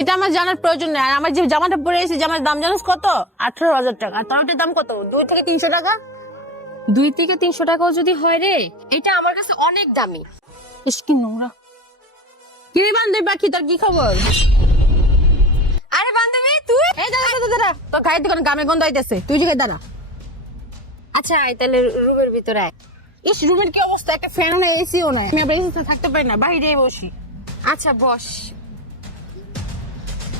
এটা আমার জানার প্রয়োজন নেই। আর আমার যে জামাটা পরে এসেছি, জামার দাম জানিস কত? 18,000 টাকা। আর তার দাম কত? 2 থেকে 300 টাকা। 2 থেকে 300 টাকাও যদি হয় রে, এটা আমার কাছে অনেক দামি। ইস কি নোংরা। কি রে বান্ধবী পাখি, তোর কি খবর? আরে বান্ধবী তুই? এই দাঁড়া, তোর গায়ের দোকানে গামে গন্ধ আইতেছে, তুই যে দাঁড়া। আচ্ছা আয় তাহলে রুমের ভিতরে আয়। ইস রুমের কি অবস্থা, একটা ফ্যানও নাই, এসিও নাই। আমি আবার এসিতে থাকতে পারি না, বাইরেই বসি। আচ্ছা বস।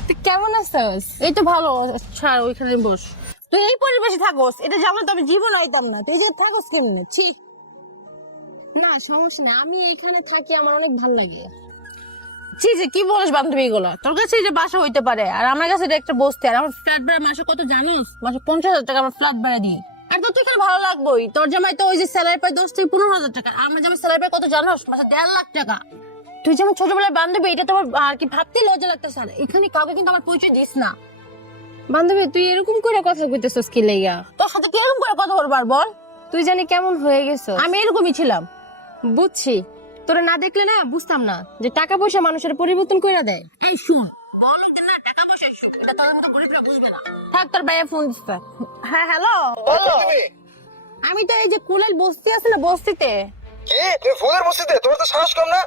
তুই কেমন আছিস? এই তো ভালো, ছাড় ওইখানে বস। তুই এই পরিবেশে থাকোস, এটা জানলে তো আমি জীবন হইতাম না। তুই যে থাকোস কেমনে? ছি। না সমস্যা নেই, আমি এখানে থাকি, আমার অনেক ভালো লাগে। ছি ছি, কি বলিস বান্ধবী এগুলা? তোর কাছে এটা বাসা হইতে পারে, আর আমার কাছে এটা একটা বস্তি। আর আমার ফ্ল্যাট ভাড়া মাসে কত জানিস? মাসে 50,000 টাকা আমার ফ্ল্যাট ভাড়া দিই। আর তোর তো এখানে ভালো লাগবেই। তোর জামাই তো ওই যে স্যালারি পায় 10 থেকে 15,000 টাকা, আর আমার জামাই স্যালারি পায় কত জানোস? মাসে 1.5 লাখ টাকা। তুই যেমন ছোটবেলায় বান্ধবী, এটা তোমার আর কি ভাবতেই লজ্জা লাগতেছে। আর এখানে কাউকে কিন্তু আমার পরিচয় দিস না। বান্ধবী তুই এরকম করে কথা কইতেছস কি লাইগা? তোর সাথে কিরকম করে কথা বলবো আর বল? তুই জানি কেমন হয়ে গেছস। আমি এরকমই ছিলাম। বুঝছি, তোরা না দেখলে না বুঝতাম না যে টাকা পয়সা মানুষের পরিবর্তন করে দেয়। এই শুন, বড়লোকদের না টাকা পয়সা সুখ, এটা তোর মতো গরিবরা বুঝবে না। থাক, তোর ভাইয়া ফোন দিচ্ছে। হ্যাঁ হ্যালো, বলো। আমি তো এই যে কুলের বস্তি আছে না, বস্তিতে। কি তুমি ফোনের বসিতে? তোমার তো সাহস কম না?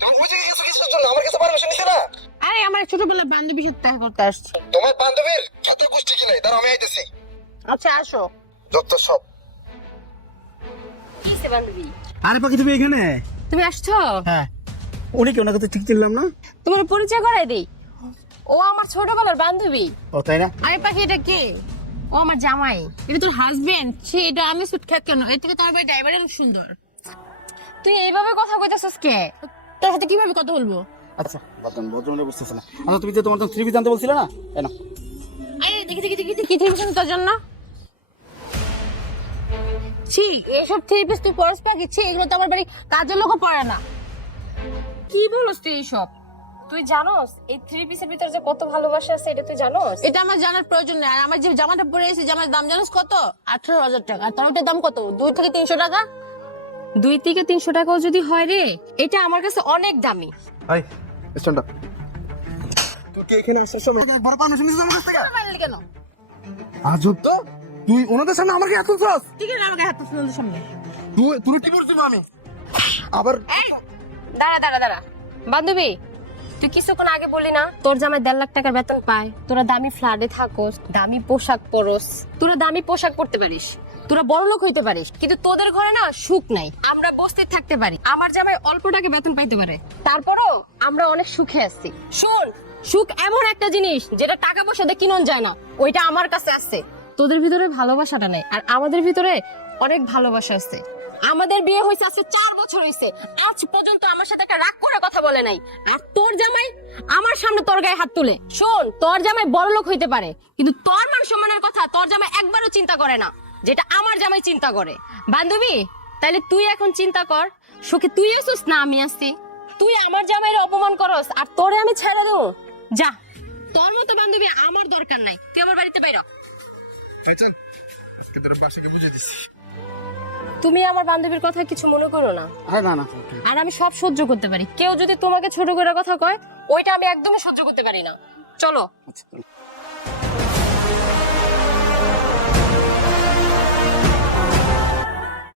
তুমি বুঝে গেছো কিছুর জন্য আমার কাছে পারমিশন নিছে না? আরে আমার ছোটবেলার বান্ধবীর সাথে দেখা করতে আসছি। তোমার বান্ধবীর খেতে গুষ্টি কি নাই? দাঁড়াও আমি আইতেছি। আচ্ছা আসো। যত সব। কিসে বান্ধবী? আরে পাখি তুমি এখানে? তুমি আসছো? হ্যাঁ। উনি কি? ওনাকে তো ঠিক চিনলাম না। তোমার পরিচয় করাই দেই। ও আমার ছোটবেলার বান্ধবী। ও তাই না? আরে পাখি, এটা কে? ও আমার জামাই। এটা তোর হাজবেন্ড? সে এটা আমি সুট খেত কেন? এর থেকে তোর ভাই ড্রাইভার অনেক সুন্দর। তুই এইভাবে কথা কইতেছস কে? তোর সাথে কিভাবে কথা বলবো? আচ্ছা বর্তমান বর্তমানে বুঝতেছ না। আচ্ছা তুমি যে তোমার তো 3 পিস আনতে বলছিলে না? না আরে দেখি দেখি দেখি কি থ্রি তোর জন্য। ছি, এইসব থ্রি পিস তুই পরস পাখি? ছি, এগুলো তো আমার বাড়ি কাজের লোকও পরে না। কি বলছ তুই এইসব? তুই জানোস এই 3 পিসের ভিতরে যে কত ভালোবাসা আছে, এটা তুই জানোস? এটা আমার জানার প্রয়োজন নেই। আর আমার যে জামাটা পরে এসেছি, জামার দাম জানিস কত? 18,000 টাকা। আর তার দাম কত? 2 থেকে 300 টাকা। 2 থেকে 300 টাকাও যদি হয় রে, এটা আমার কাছে অনেক দামি। ভাই স্ট্যান্ড আপ। তুই কি এখানে আসার সময় বড় পারমিশন নিছিস আমার কাছ থেকে? বাইরে কেন? আজব তো, তুই ওনাদের সামনে আমাকে এত চাস? ঠিক আছে, আমাকে হাত তুলতে সামনে। তুই কি করছিস? আমি আবার দাঁড়া দাঁড়া দাঁড়া বান্ধবী, তুই কিছুক্ষণ আগে বলি না তোর জামাই 1.5 লাখ টাকার বেতন পায়, তোরা দামি ফ্ল্যাটে থাকোস, দামি পোশাক পরোস, তোরা দামি পোশাক পরতে পারিস, তোরা বড় লোক হইতে পারিস, কিন্তু তোদের ঘরে না সুখ নাই। আমরা বস্তিতে থাকতে পারি, আমার জামাই অল্প টাকা বেতন পাইতে পারে, তারপরও আমরা অনেক সুখে আছি। শোন, সুখ এমন একটা জিনিস যেটা টাকা পয়সা দিয়ে কিনন যায় না, ওইটা আমার কাছে আছে। তোদের ভিতরে ভালোবাসাটা নেই, আর আমাদের ভিতরে অনেক ভালোবাসা আছে। আমাদের বিয়ে হয়েছে আজকে 4 বছর হয়েছে, আজ পর্যন্ত আমার সাথে একটা রাগ করে কথা বলে নাই। আর তোর জামাই আমার সামনে তোর গায়ে হাত তুলে। শোন, তোর জামাই বড় লোক হইতে পারে, কিন্তু তোর মান সম্মানের কথা তোর জামাই একবারও চিন্তা করে না, যেটা আমার জামাই চিন্তা করে। বান্ধবী, তাইলে তুই এখন চিন্তা কর, সুখে তুই আসিস না আমি আসছি? তুই আমার জামাইয়ের অপমান করস, আর তোরে আমি ছেড়ে দেবো? যা, তোর মতো বান্ধবী আমার দরকার নাই, তুই আমার বাড়িতে বাইর হ। এই চল, আজকে তোর বাসাকে বুঝে দিছি। তুমি আমার বান্ধবীর কথা কিছু মনে করো না। আরে না না, আর আমি সব সহ্য করতে পারি, কেউ যদি তোমাকে ছোট করে কথা কয়, ওইটা আমি একদমই সহ্য করতে পারি না। চলো।